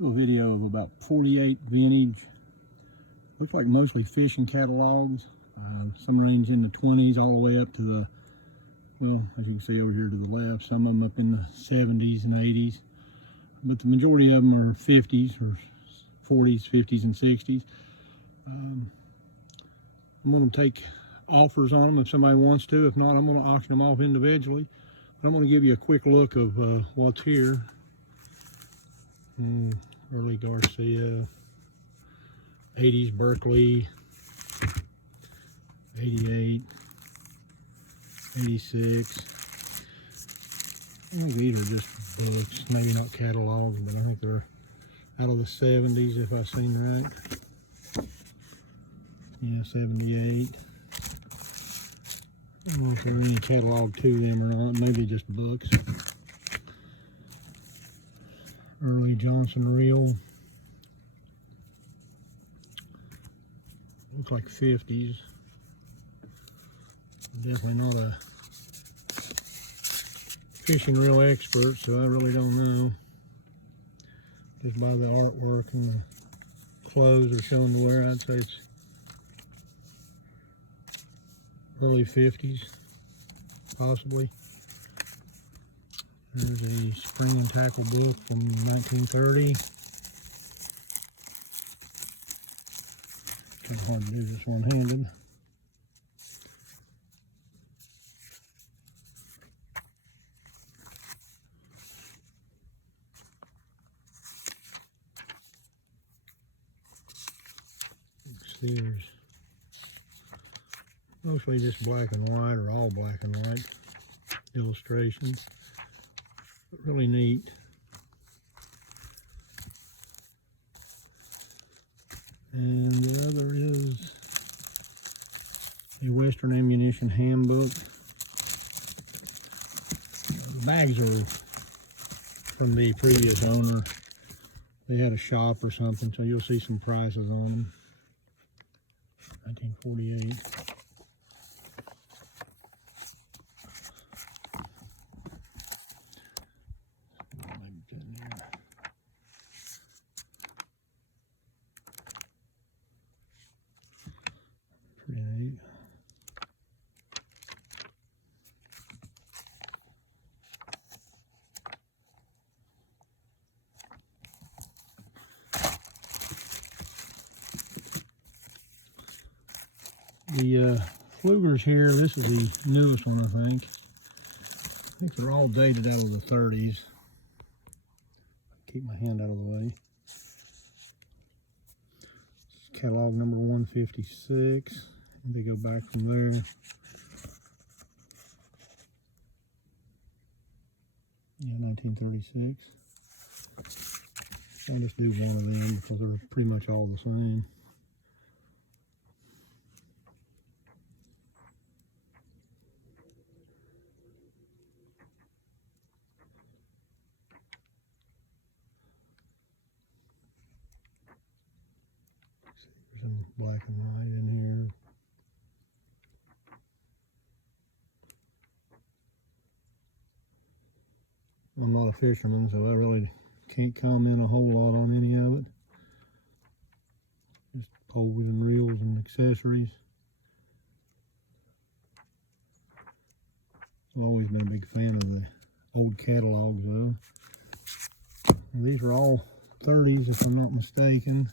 Do a video of about 48 vintage. Looks like mostly fishing catalogs. Some range in the 20s all the way up to the, well, as you can see over here to the left, some of them up in the 70s and 80s. But the majority of them are 50s or 40s, 50s, and 60s. I'm going to take offers on them if somebody wants to. If not, I'm going to auction them off individually. But I'm going to give you a quick look of what's here. Early Garcia, 80s Berkeley, 88, 86. I think these are just books, maybe not catalogs, but I think they're out of the 70s if I've seen right. Yeah, 78. I don't know if there's any catalog to them or not, maybe just books. Early Johnson reel. Looks like 50s. Definitely not a fishing reel expert, so I really don't know. Just by the artwork and the clothes they're showing to wear, I'd say it's early 50s, possibly. There's a spring and tackle book from 1930. Kind of hard to do this one-handed. There's mostly just black and white or all black and white illustrations. But really neat. And the other is a Western Ammunition Handbook. The bags are from the previous owner. They had a shop or something, so you'll see some prices on them. 1948. Pretty neat. The Pfluegers here, this is the newest one, I think. I think they're all dated out of the 30s. Keep my hand out of the way. Catalog number 156. They go back from there. Yeah, 1936. I'll just do one of them because they're pretty much all the same. Some black and white in here. I'm not a fisherman, so I really can't comment a whole lot on any of it. Just poles and reels and accessories. I've always been a big fan of the old catalogs though. And these are all 30s if I'm not mistaken.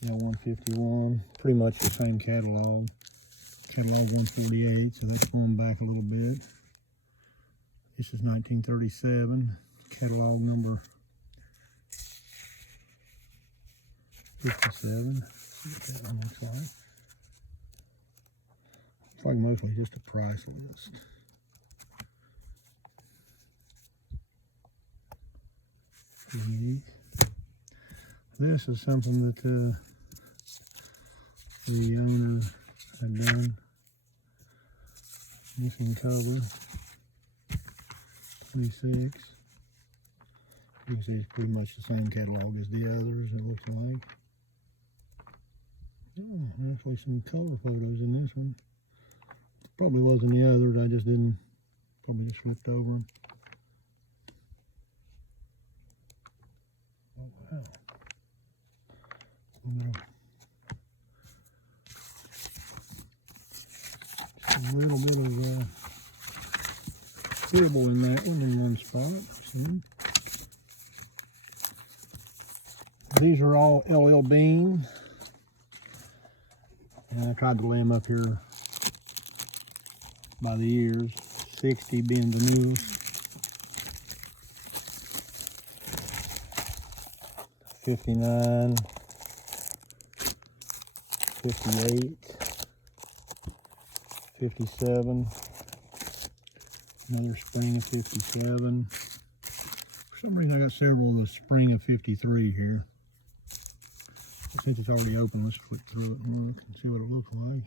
Yeah, 151, pretty much the same catalog. Catalog 148, so that's going back a little bit. This is 1937, catalog number 57. See what that one looks like. It's like mostly just a price list. Neat. This is something that the owner had done. Missing cover. 26. You can see it's pretty much the same catalog as the others, it looks like. Oh, actually some color photos in this one. Probably wasn't the others, I just didn't, probably just flipped over them. wow. Just a little bit of scribble in that one in one spot. See? These are all LL Bean. And I tried to lay them up here by the ears. 60 being the newest. 59. 58. 57. Another spring of 57. For some reason I got several of the spring of 53 here. Since it's already open, let's flip through it and look and see what it looks like.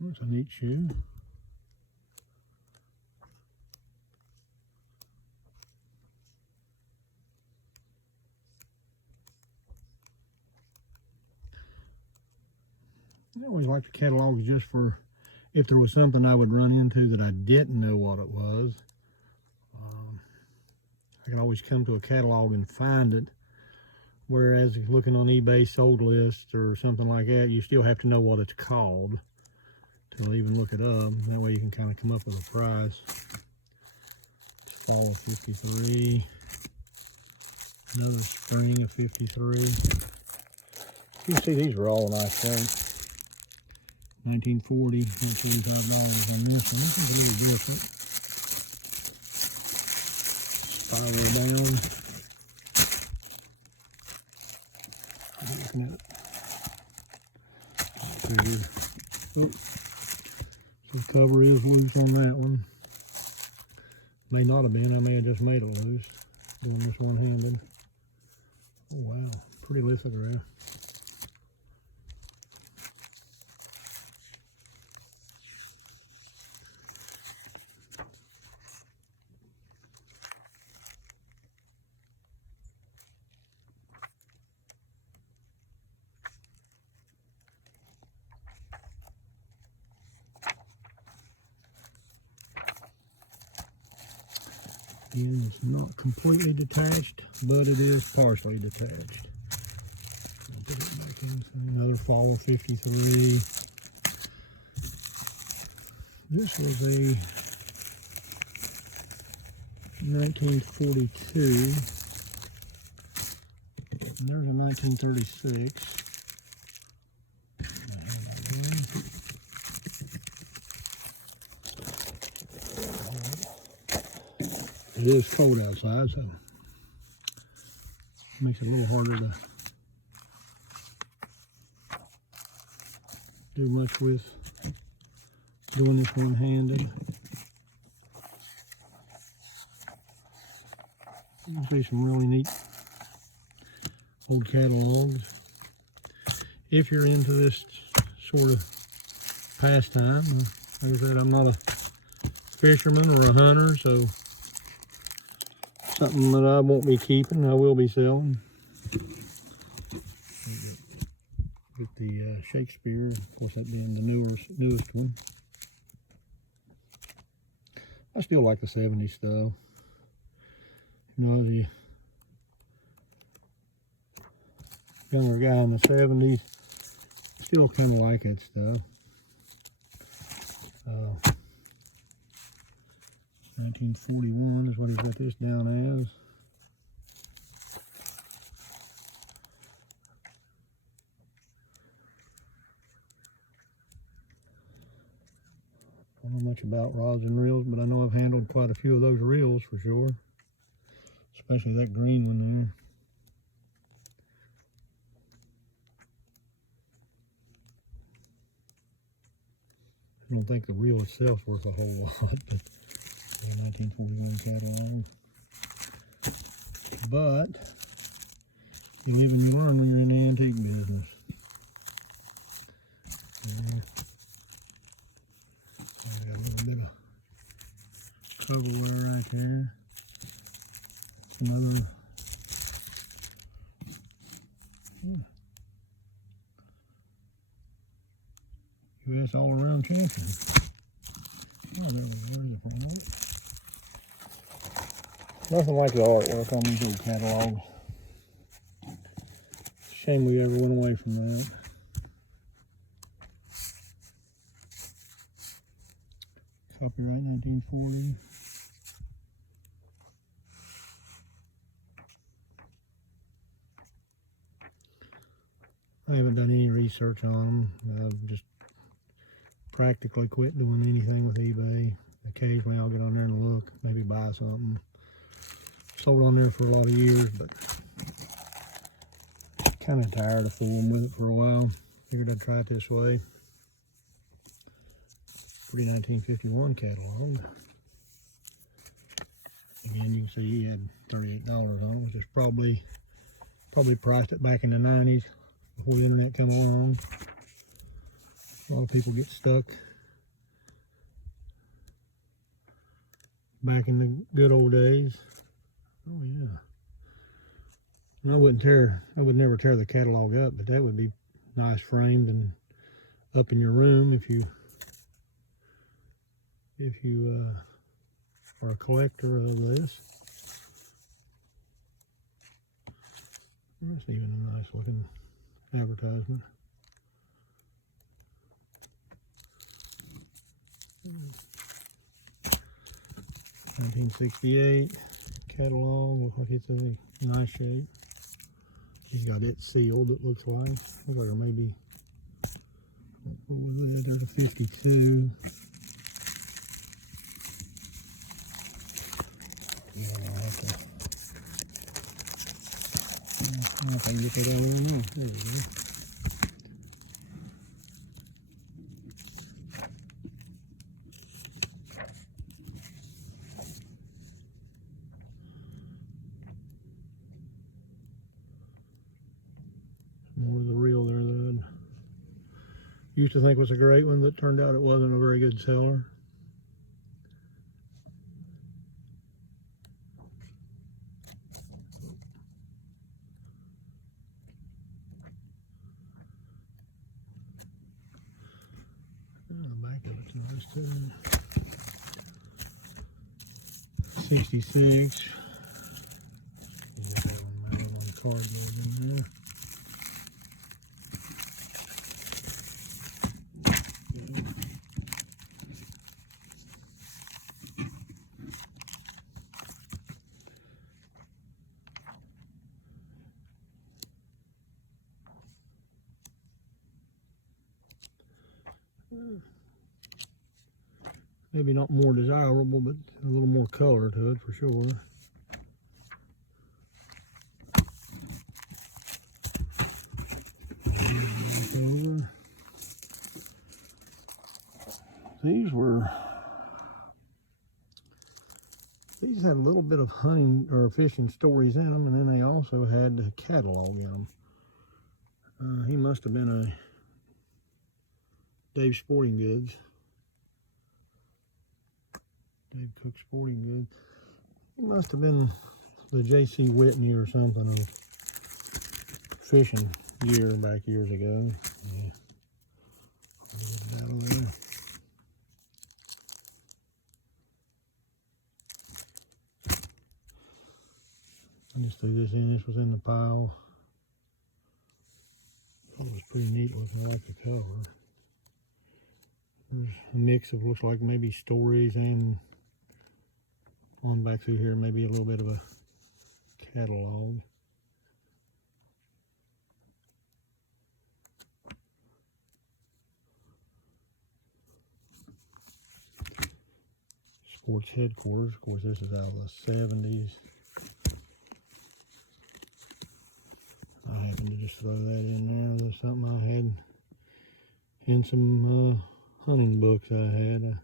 That's a neat shoe. I always like the catalogs just for if there was something I would run into that I didn't know what it was. I can always come to a catalog and find it. Whereas if looking on eBay sold lists or something like that, you still have to know what it's called to even look it up. That way you can kind of come up with a price. It's fall of 53. Another spring of 53. You can see these are all nice things. 1940, $45 on this one. This is a little different. Spiral down. Looking at it. So the cover is loose on that one. May not have been. I may have just made it loose doing this one-handed. Oh wow, pretty lithograph. Again, it's not completely detached, but it is partially detached. I'll put it back in. Another fall of 53. This was a 1942. And there's a 1936. It is cold outside, so it makes it a little harder to do much with doing this one-handed. You can see some really neat old catalogs. If you're into this sort of pastime, like I said, I'm not a fisherman or a hunter, so something that I won't be keeping, I will be selling. Get the Shakespeare, of course that being the newest one. I still like the 70s stuff. You know, as a younger guy in the 70s, still kind of like that stuff. 1941 is what he's got this down as. I don't know much about rods and reels, but I know I've handled quite a few of those reels for sure. Especially that green one there. I don't think the reel itself is worth a whole lot, but 1941 catalog. But you live and you learn when you're in the antique business. I got a little bit of cover wear right there. Another U.S. all-around champion. Oh, there we go. There's the front of it. Nothing like the artwork on these old catalogs. Shame we ever went away from that. Copyright 1940. I haven't done any research on them. I've just practically quit doing anything with eBay. Occasionally I'll get on there and look, maybe buy something. Sold on there for a lot of years, but kind of tired of fooling with it for a while. Figured I'd try it this way. Pretty 1951 catalog. Again, you can see he had $38 on it, which is probably priced it back in the 90s before the internet come along. A lot of people get stuck back in the good old days. Oh yeah. And I would never tear the catalog up, but that would be nice framed and up in your room if you are a collector of this. That's even a nice looking advertisement. $1968 catalog. Looks like it's in a nice shape. He's got it sealed, it looks like. Looks like there may be, what was that? There's a 52. Yeah, I'll have to, I don't know if I can get that out of there now. There we go. More of the reel there that I used to think was a great one, but turned out it wasn't a very good seller. The back of it's nice too. 66. You got that one mounted on cardboard in there. Maybe not more desirable, but a little more color to it for sure. Back over. These had a little bit of hunting or fishing stories in them, and then they also had a catalog in them. He must have been a Dave Sporting Goods. Dave Cook Sporting Goods. He must have been the J.C. Whitney or something of fishing gear back years ago. Yeah. Get it out of there. I just threw this in. This was in the pile. It was pretty neat looking. I like the cover. There's a mix of, looks like maybe stories, and on back through here maybe a little bit of a catalog. Sports Headquarters. Of course, this is out of the 70s. I happened to just throw that in there. There's something I had in some hunting books I had.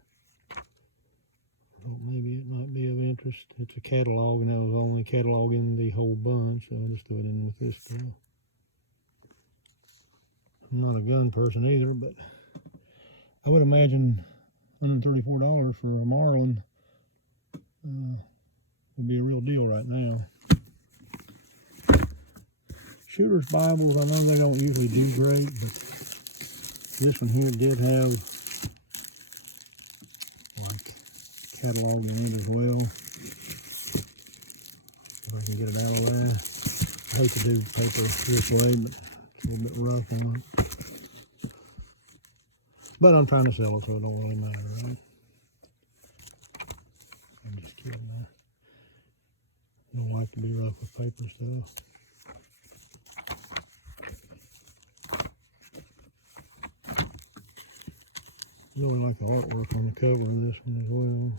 I thought maybe it might be of interest. It's a catalog, and that was the only catalog in the whole bunch, so I'll just throw it in with this stuff. I'm not a gun person either, but I would imagine $134 for a Marlin would be a real deal right now. Shooter's Bibles, I know they don't usually do great, but this one here did have like catalog in it as well. If I can get it out of there. I hate to do paper this way, but it's a little bit rough on it. But I'm trying to sell it, so it don't really matter, right? I'm just kidding. I don't like to be rough with paper stuff. I really like the artwork on the cover of this one as well.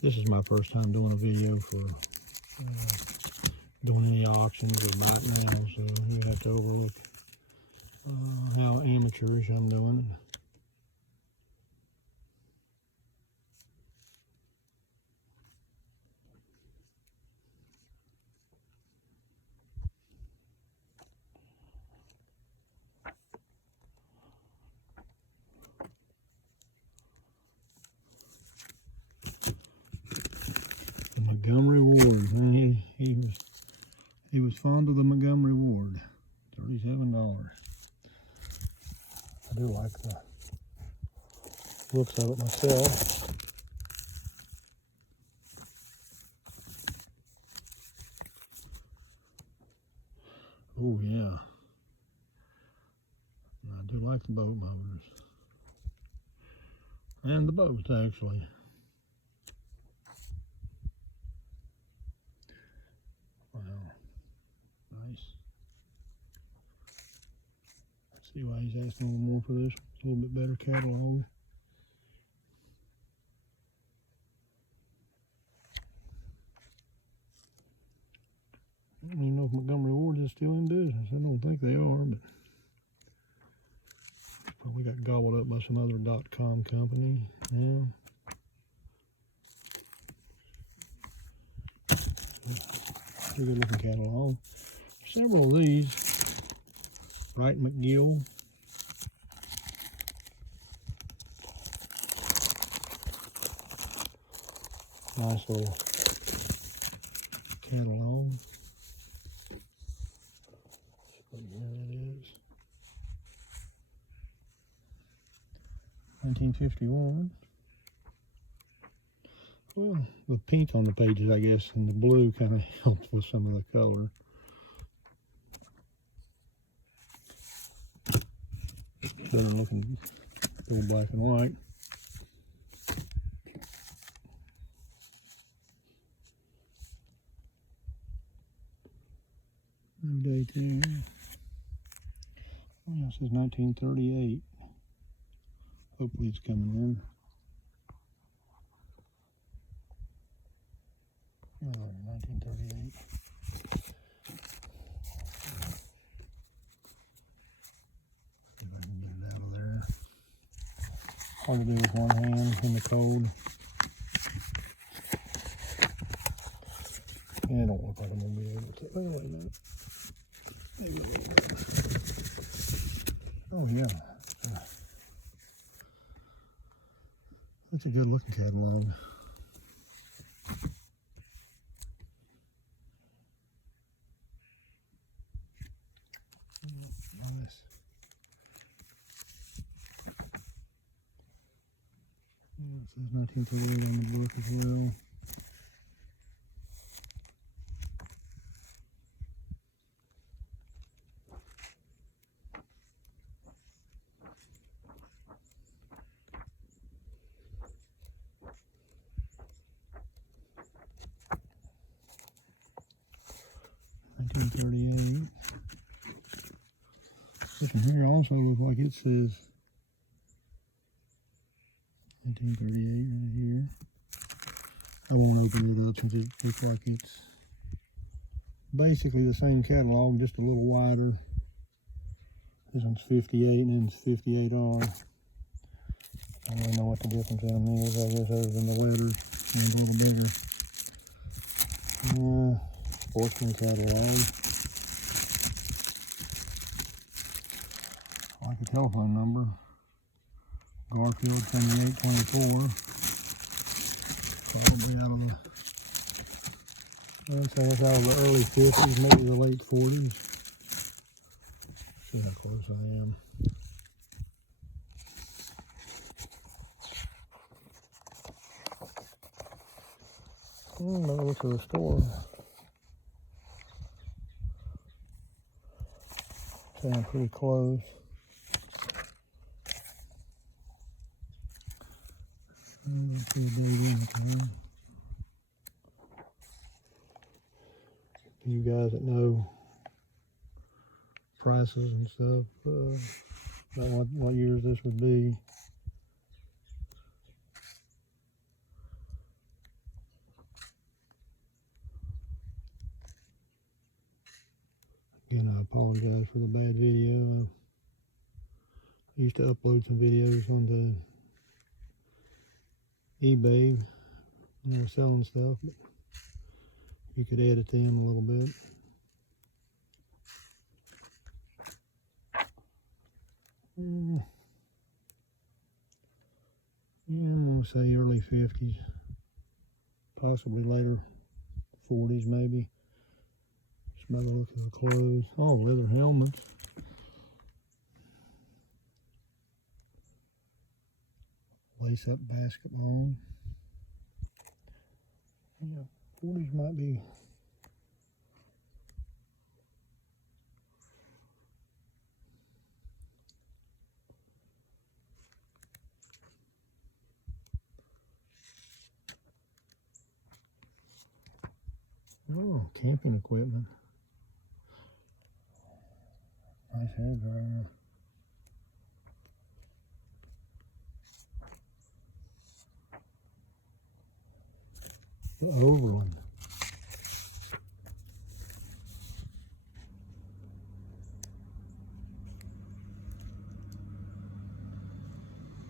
This is my first time doing a video for doing any auctions or bike now, so you have to overlook how amateurish I'm doing it. Montgomery Ward, man, he was fond of the Montgomery Ward. $37. I do like the looks of it myself. Oh yeah, I do like the boat motors and the boats actually. See why he's asking a little more for this. It's a little bit better catalog. I don't even know if Montgomery Ward is still in business. I don't think they are, but probably got gobbled up by some other .com company now. Pretty good looking catalog. Several of these. Wright McGill. Nice little catalog. What year that is. 1951. Well, the pink on the pages, I guess, and the blue kind of helps with some of the color. Better looking, little black and white. No date there. Oh, it says 1938. Hopefully it's coming in. Oh, 1938. Hard to do with one hand in the cold. Yeah, I don't look like I'm going to be able to. Oh, wait a minute. Maybe a little bit. Oh, yeah. That's a good looking catalog. Nice. Yeah, it says 1938 on the book as well. $1938. This one here also looks like it says 1938 right here. I won't open it up since it looks like it's basically the same catalog, just a little wider. This one's 58 and this one's 58R. I don't really know what the difference in them is, I guess, other than the letters and a little bigger. Sportsman catalog. like the telephone number. Garfield 7824. Probably out of the, I'd say it's out of the early 50s, maybe the late 40s. See how close I am. I'm gonna look to the store. Sound pretty close. Put a date in it there. You guys that know prices and stuff, about what years this would be. Again, I apologize for the bad video. I used to upload some videos onto eBay when they were selling stuff, but you could edit them a little bit. Yeah, I'm going to say early 50s, possibly later 40s maybe. Just by the look of the clothes. Oh, leather helmets. Lace-up basketball. Yeah, 40s might be. Oh, camping equipment. Nice hair dryer. The Overland.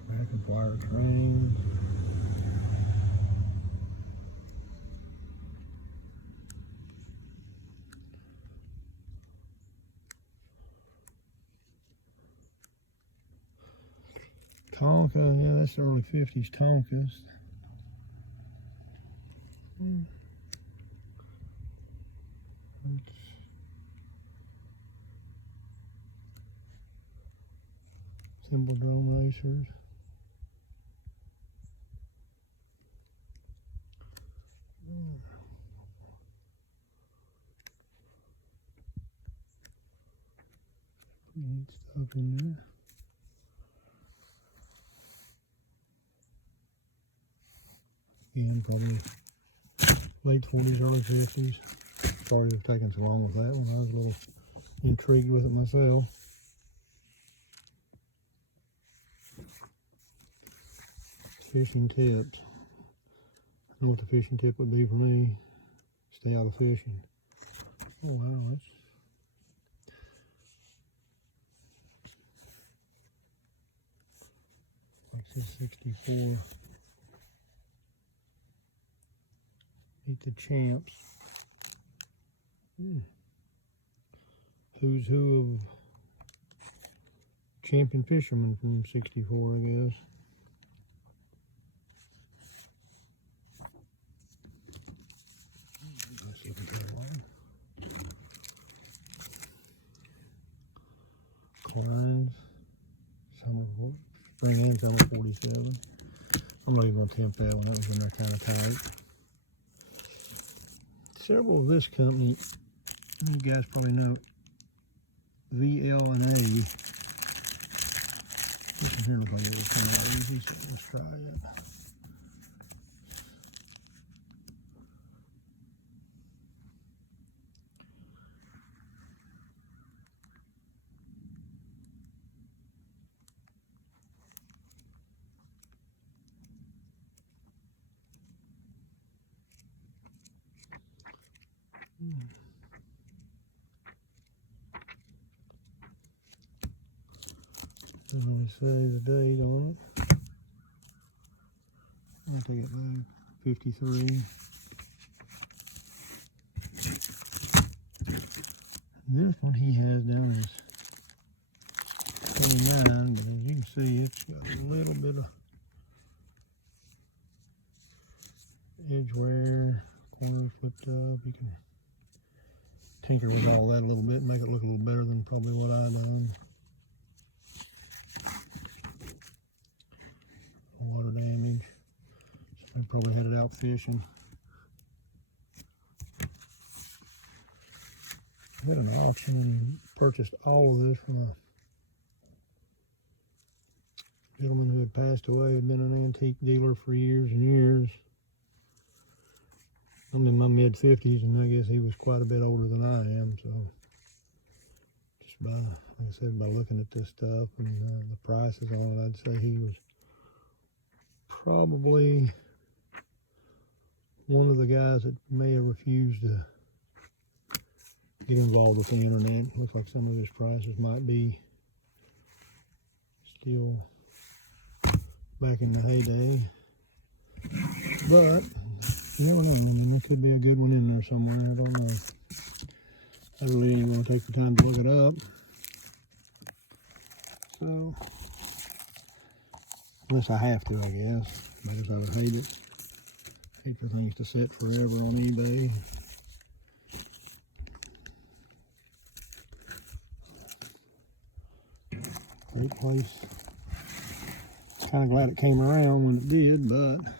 Back and wire trains. Tonka, yeah, that's the early 50s Tonkas. Simple drum racers. Neat stuff in there. Again, probably late 40s, early 50s. Sorry for taking so long with that one. I was a little intrigued with it myself. Fishing tips. I know what the fishing tip would be for me. Stay out of fishing. Oh wow, that's like this 64. Meet the champs. Who's who of champion fishermen from 64, I guess. Let's see if we got one. Klein's, spring and summer 47. I'm not even going to attempt that one. That was in there kind of tight. Several of this company, you guys probably know VL&A. This one here looks like it was kind of easy, so let's try it. Doesn't really say the date on it. I'll take it back. 53. This one he has down as 29. see, it's got a little bit of edge wear, corners flipped up. You can tinker with all that a little bit and make it look a little better than probably what I done. Water damage. Somebody probably had it out fishing. I had an auction and purchased all of this from a gentleman who had passed away, had been an antique dealer for years and years. I'm in my mid-50s, and I guess he was quite a bit older than I am, so just by, like I said, by looking at this stuff and the prices on it, I'd say he was probably one of the guys that may have refused to get involved with the internet. Looks like some of his prices might be still back in the heyday, but you never know. I mean, there could be a good one in there somewhere. I don't know. I really ain't going to take the time to look it up. So, unless I have to, I guess. Because I would hate it. Hate for things to sit forever on eBay. Great place. Kind of glad it came around when it did, but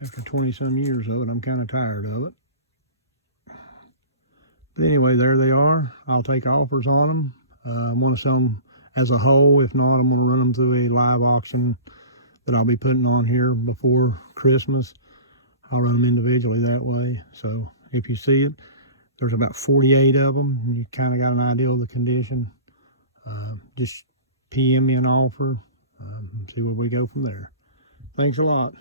after 20-some years of it, I'm kind of tired of it. But anyway, there they are. I'll take offers on them. I want to sell them as a whole. If not, I'm going to run them through a live auction that I'll be putting on here before Christmas. I'll run them individually that way. So if you see it, there's about 48 of them. And you kind of got an idea of the condition. Just PM me an offer. See where we go from there. Thanks a lot.